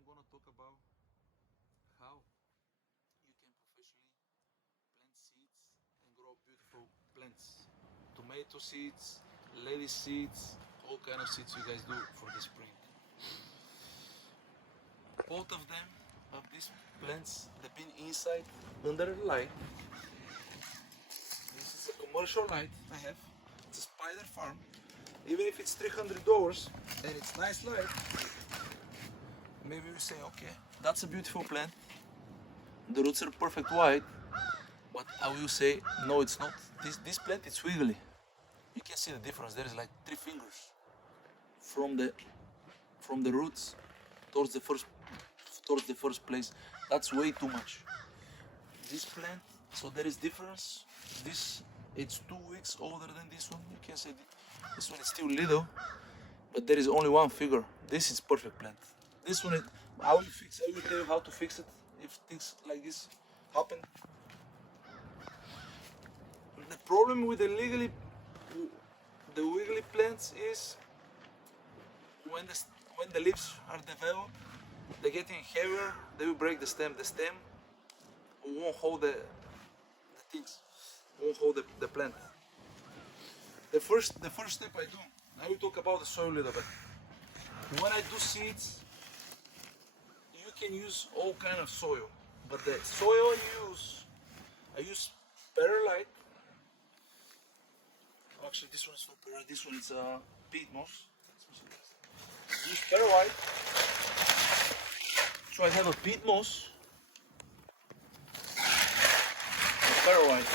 I'm gonna talk about how you can professionally plant seeds and grow beautiful plants. Tomato seeds, lettuce seeds, all kind of seeds you guys do for the spring. Both of them, of these plants, they've been inside under the light. This is a commercial light I have. It's a spider farm. Even if it's $300 and it's nice light, maybe you say, okay, that's a beautiful plant. The roots are perfect white, but I will say, no, it's not. This plant is wiggly. You can see the difference. There is like 3 fingers from the roots towards the first place. That's way too much. This plant, so there is difference. This it's 2 weeks older than this one. You can say this one is still little, but there is only one figure. This is perfect plant. This one, I will tell you how to fix it if things like this happen. The problem with the wiggly plants is when the leaves are developed, they're getting heavier. They will break the stem. The stem won't hold the things, won't hold the plant. The first step I will talk about the soil a little bit. When I do seeds, you can use all kind of soil, but the soil I use perlite. Actually, this one is not perlite. This one is peat moss. Use perlite. So I have a peat moss. Perlite.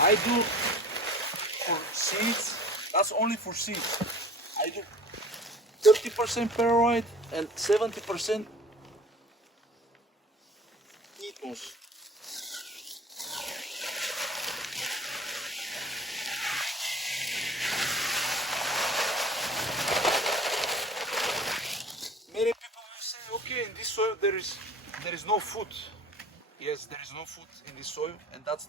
I do for seeds. That's only for seeds. I do 30% perlite and 70% peat moss. Many people will say, okay, in this soil there is no food. Yes, there is no food in this soil, and that's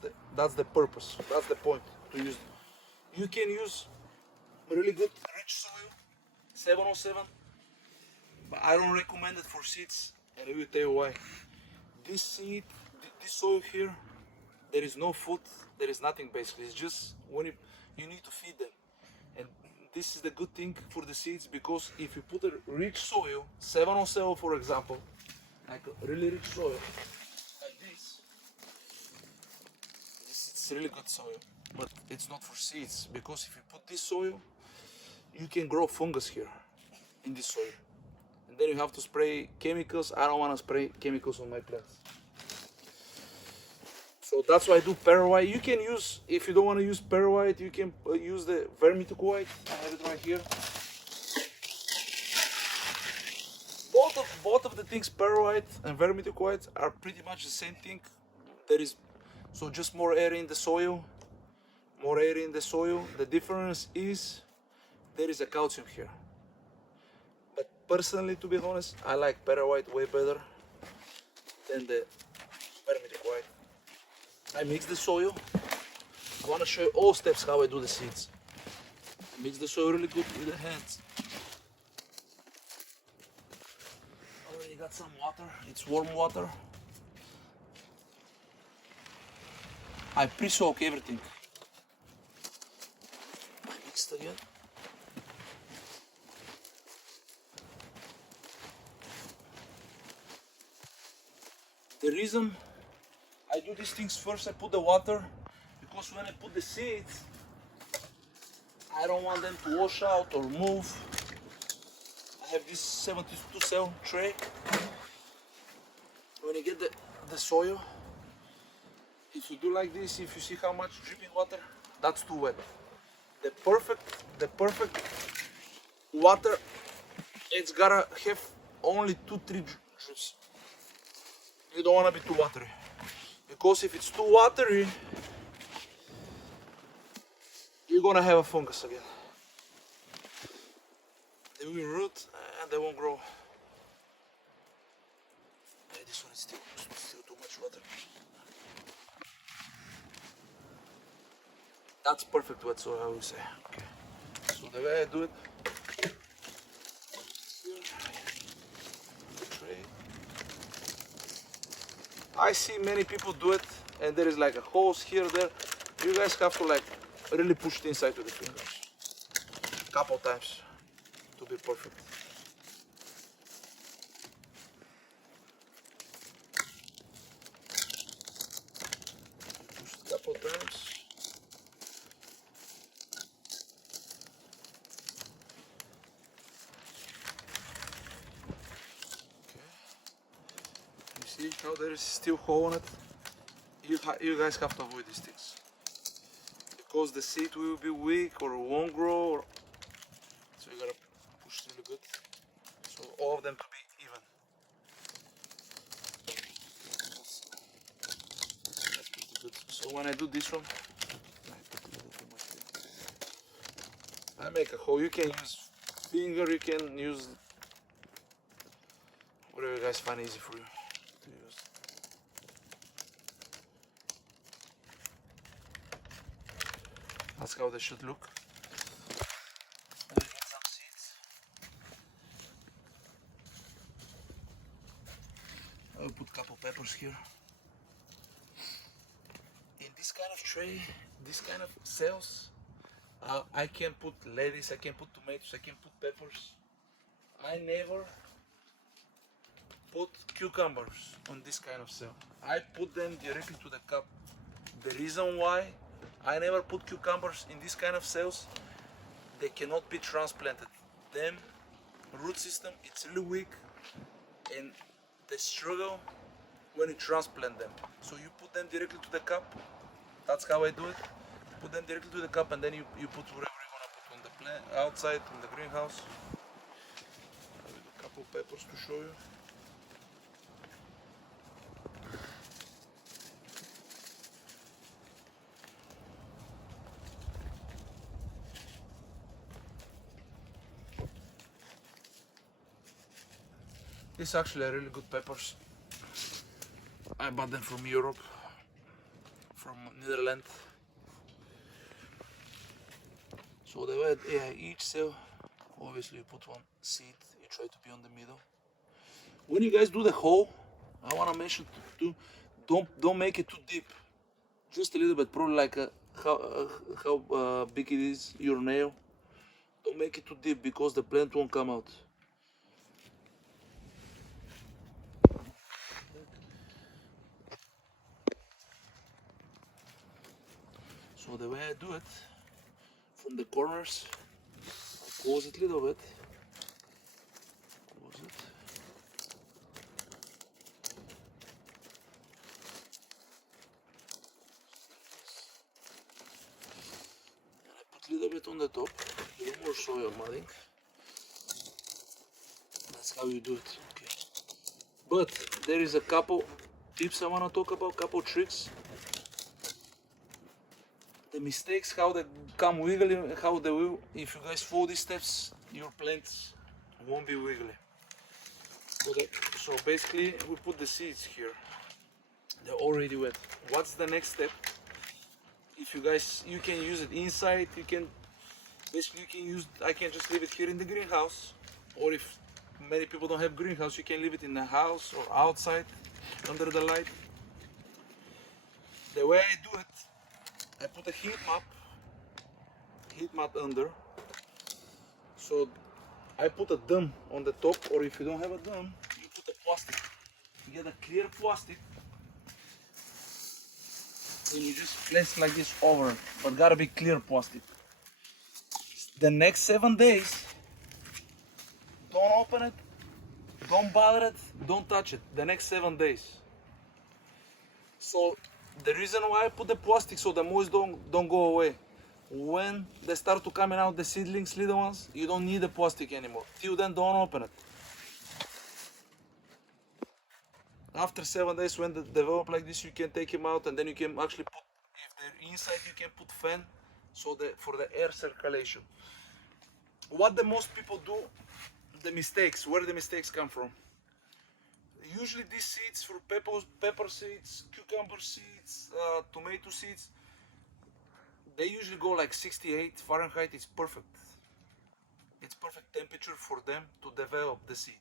the purpose. That's the point to use. You can use really good rich soil, 707, but I don't recommend it for seeds, and I will tell you why. This soil here, there is no food, there is nothing basically. It's just when you need to feed them, and this is the good thing for the seeds, because if you put a rich soil, 707 for example, like a really rich soil, like this is really good soil, but it's not for seeds, because if you put this soil, you can grow fungus here in this soil, and then you have to spray chemicals. I don't want to spray chemicals on my plants. So that's why I do perlite. You can use, if you don't want to use perlite, you can use the vermicompost. I have it right here. Both of the things, perlite and vermicompost, are pretty much the same thing. So just more air in the soil, more air in the soil. The difference is there is a calcium here. But personally, to be honest, I like perlite way better than the vermicompost. I mix the soil. I want to show you all steps how I do the seeds. I mix the soil really good with the hands. Already got some water. It's warm water. I pre-soak everything. I mixed again. The reason I do these things first, I put the water, because when I put the seeds, I don't want them to wash out or move. I have this 72 cell tray. When you get the soil, if you do like this, if you see how much dripping water, that's too wet. The perfect water, it's gotta have only 2-3 drips. You don't want to be too watery, because if it's too watery, you're gonna have a fungus again. They will root and they won't grow. Yeah, this one is still too much water. That's perfect wet soil, I would say. Okay. So the way I do it, here, the tray. I see many people do it, and there is like a hose here, there. You guys have to like really push it inside with the fingers. Couple times to be perfect. Push it couple times. Okay. You see how there is still hole in it? You guys have to avoid these things. Because the seed will be weak or won't grow. So you gotta push really good. So all of them to be even. That's pretty good. So when I do this one, I make a hole. You can use finger, you can use whatever you guys find easy for you to use. That's how they should look. And we get some seeds. I'll put a couple peppers here. In this kind of tray, this kind of cells, I can put lettuce, I can put tomatoes, I can put peppers. I never put cucumbers on this kind of cell. I put them directly to the cup. The reason why I never put cucumbers in this kind of cells, they cannot be transplanted. Them root system, it's really weak, and they struggle when you transplant them. So you put them directly to the cup. That's how I do it. Put them directly to the cup, and then you put whatever you want to put on the plant outside in the greenhouse. I will do a couple peppers to show you. These actually are really good peppers. I bought them from Europe, from Netherlands. So the way each cell, obviously you put one seed, you try to be on the middle. When you guys do the hole, I want to mention to don't make it too deep, just a little bit, probably like how big it is, your nail. Don't make it too deep because the plant won't come out. So the way I do it, from the corners, I close it a little bit. Close it. And I put a little bit on the top, a little more soil mudding. That's how you do it. Okay. But there is a couple tips I want to talk about, couple tricks. The mistakes, how they come wiggly, how they will, if you guys follow these steps, your plants won't be wiggly. Okay, so basically we put the seeds here. They're already wet. What's the next step? If you guys, you can use it inside, you can, basically you can use, I can just leave it here in the greenhouse. Or if many people don't have greenhouse, you can leave it in the house or outside, under the light. The way I do it, I put a heat mat under. So I put a dome on the top, or if you don't have a dome, you put a plastic. You get a clear plastic, and you just place like this over, but gotta be clear plastic. The next 7 days, don't open it, don't bother it, don't touch it. The next 7 days. So the reason why I put the plastic so the moist don't go away. When they start to coming out the seedlings, little ones, you don't need the plastic anymore. Till then, don't open it. After 7 days, when they develop like this, you can take them out, and then you can actually put, if they're inside, you can put fan, so for the air circulation. What the most people do, the mistakes, where the mistakes come from. Usually these seeds for pepper seeds, cucumber seeds, tomato seeds, they usually go like 68 Fahrenheit. It's perfect. It's perfect temperature for them to develop the seed.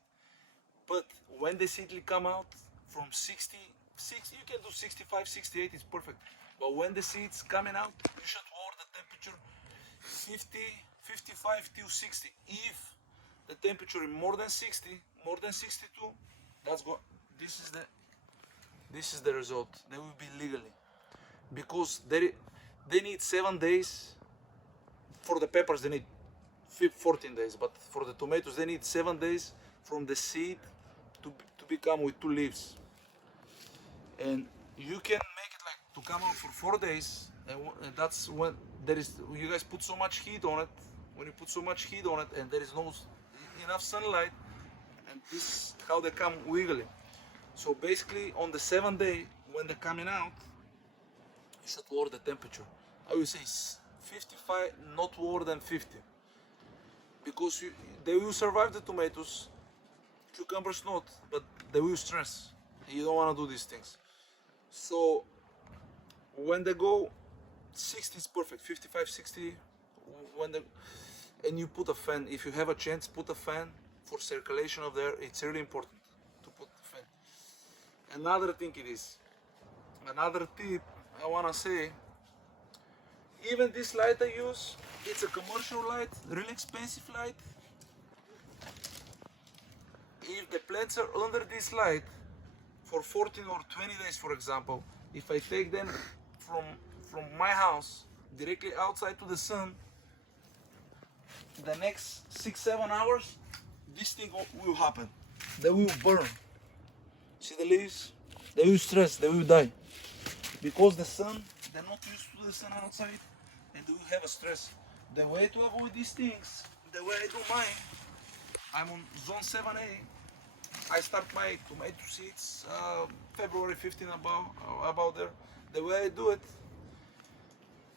But when the seed will come out from 60 you can do 65, 68, it's perfect. But when the seeds coming out, you should lower the temperature 50, 55 till 60. If the temperature is more than 60, more than 62, that's go. This is the result. They will be legally because they need 7 days. For the peppers they need 14 days, but for the tomatoes they need 7 days from the seed to become with 2 leaves. And you can make it like to come out for 4 days, and that's when you guys put so much heat on it. When you put so much heat on it and there is no enough sunlight, and this is how they come wiggly. So basically on the 7th day when they're coming out, you should lower the temperature. I would say 55, not lower than 50, because they will survive the tomatoes, cucumbers not, but they will stress. You don't want to do these things. So when they go 60 is perfect, 55, 60. And you put a fan. If you have a chance, put a fan for circulation of the air. It's really important to put the fan. Another thing it is, another tip I wanna say. Even this light I use, it's a commercial light, really expensive light. If the plants are under this light for 14 or 20 days, for example, if I take them from my house directly outside to the sun, the next 6-7 hours, this thing will happen. They will burn. See the leaves? They will stress, they will die. Because the sun, they're not used to the sun outside, and they will have a stress. The way to avoid these things, the way I do mine, I'm on zone 7A. I start my tomato seeds February 15 about there. The way I do it,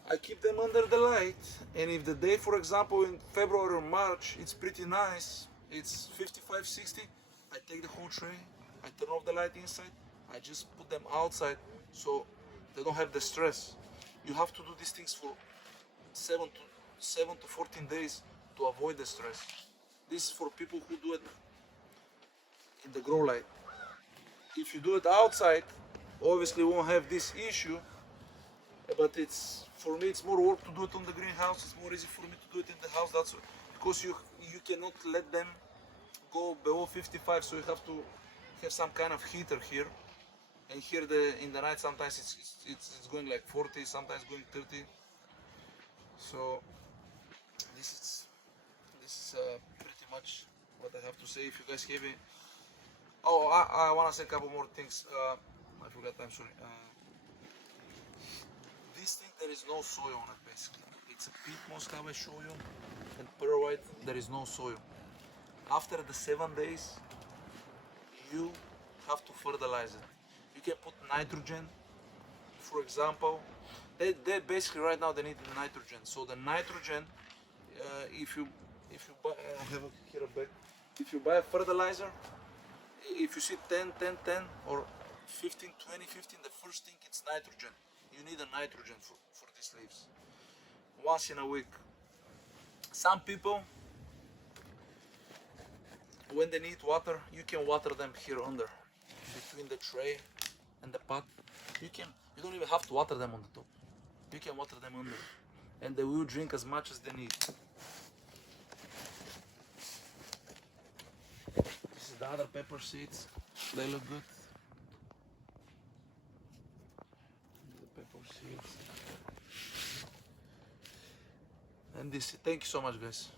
I keep them under the light, and if the day, for example, in February or March, it's pretty nice, it's 55, 60, I take the whole tray, I turn off the light inside, I just put them outside so they don't have the stress. You have to do these things for 7 to 14 days to avoid the stress. This is for people who do it in the grow light. If you do it outside, obviously you won't have this issue, but for me it's more work to do it on the greenhouse. It's more easy for me to do it in the house. That's because you cannot let them go below 55, so you have to have some kind of heater here. And here in the night sometimes it's going like 40, sometimes going 30. So this is pretty much what I have to say. If you guys have it. Oh, I want to say a couple more things. I forgot. I'm sorry. This thing, there is no soil on it basically. It's a peat moss, how I show you, and pearl white. There is no soil. After the 7 days, you have to fertilize it. You can put nitrogen, for example. They basically right now they need nitrogen. So the nitrogen, if you buy, I have here a bag. If you buy a fertilizer, if you see 10, 10, 10 or 15, 20, 15, the first thing it's nitrogen. You need a nitrogen for these leaves. Once in a week. Some people, when they need water, you can water them here under, between the tray and the pot. You don't even have to water them on the top. You can water them under, and they will drink as much as they need. This is the other pepper seeds. They look good. The pepper seeds. And this. Thank you so much, guys.